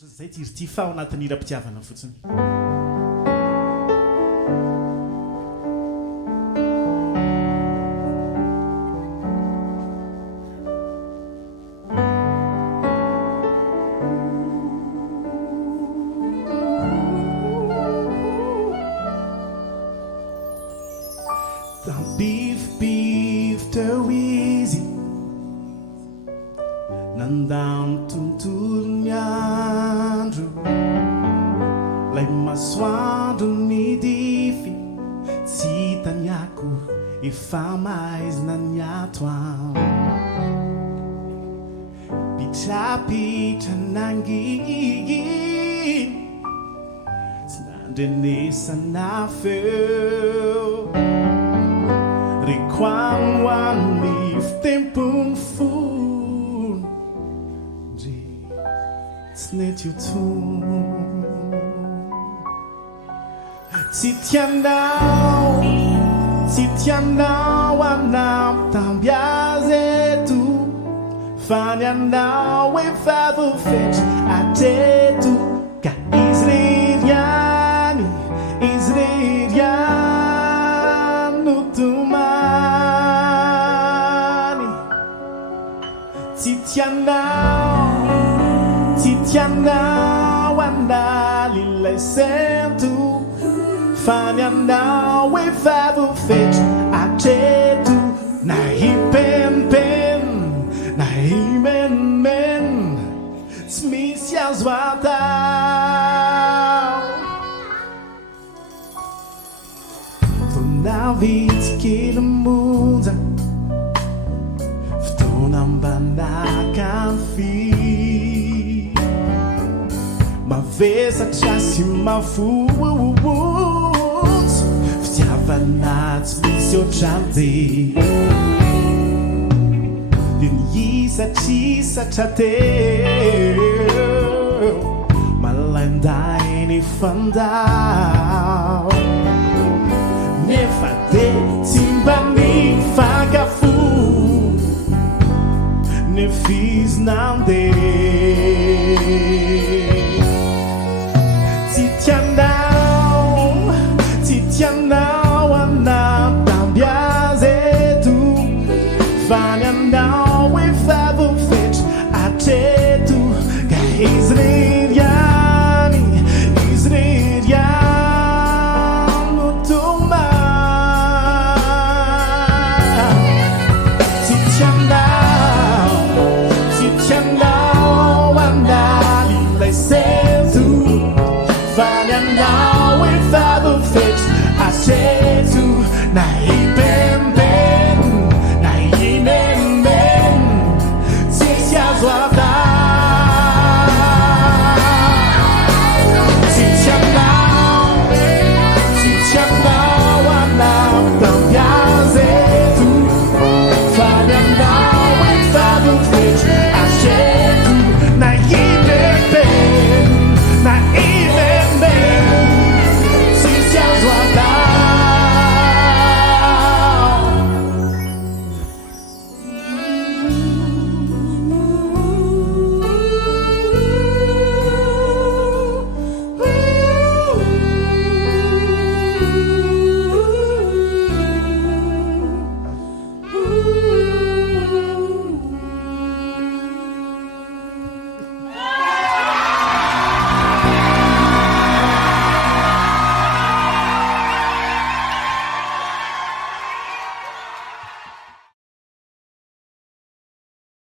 Zay ty fa ao anatin'ny ira-pitiavana fotsiny. Beef tão easy nandang tontolon'ny andro lay masoandro midify tsy hitaniako efa maizina ny atoandro pitrapitra nanginy tsy nandrenesana feo requam one tempun fun it's net you too Titianao anam tambiazetu Fanianao e favo fetch atetu Ka Israeliani Titianao andalilay sentu Fanianao e favo fetch atretu Na hipenpen, na himenmen Tsy misy azo atao Vonavitsy kely monja Nambanakam-fy mavesatra sy mafonso fitiavana tsy misy ohatran'izay dia nihisatrisatra teo malainday ny fandao nefa dia tsy mba nifankafo Ne fiz não deu